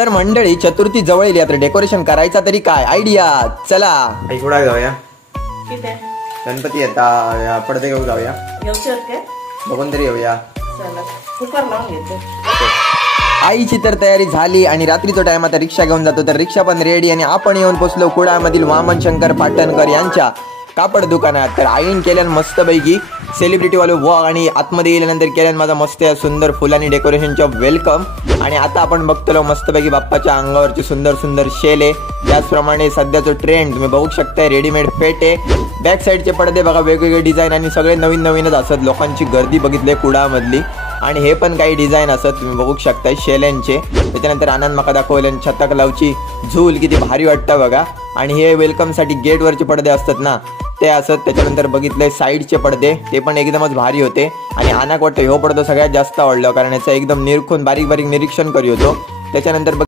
तर मंडळी चतुर्थी जवळ येईल, आता डेकोरेशन करायचा तरी काय आयडिया. चला कुठे जाऊया, गणपती येता पडदे घेऊन जाऊया, बघून तरी येऊया. आईची तर तयारी झाली आणि रात्रीचा टाइम आता रिक्षा घेऊन जातो, तर रिक्षा पण रेडी आणि आपण येऊन पोचलो कुडाळमधील वामन शंकर पाटणकर यांच्या कापड दुकानात. तर आईन केल्यान मस्तपैकी सेलिब्रिटी वाले वॉक आणि आतमध्ये गेल्यानंतर केल्यान माझा मस्त सुंदर फुलांनी डेकोरेशनच्या वेलकम. आणि आता आपण बघतो मस्तपैकी बाप्पाच्या अंगावरची सुंदर सुंदर शेल आहे. त्याचप्रमाणे सध्याचं ट्रेंड तुम्ही बघू शकताय, रेडीमेड फेट आहे. बॅक साईडचे पडदे बघा वेगवेगळे डिझाईन आणि सगळे नवीन नवीनच असत. लोकांची गर्दी बघितली कुडाळमधली आणि हे पण काही डिझाईन असत तुम्ही बघू शकताय शेल्यांचे. त्याच्यानंतर आनंद माका दाखवले छतक लावची झूल किती भारी वाटतं बघा. आणि हे वेलकमसाठी गेटवरचे पडदे असतात ना ते असत. त्याच्यानंतर बघितलंय साईडचे पडदे, ते पण एकदमच भारी होते. आणि आनाक वाटतं ह्यो पडदो सगळ्यात जास्त आवडलं कारण याचं एकदम निरखून बारीक बारीक निरीक्षण करी होतो. त्याच्यानंतर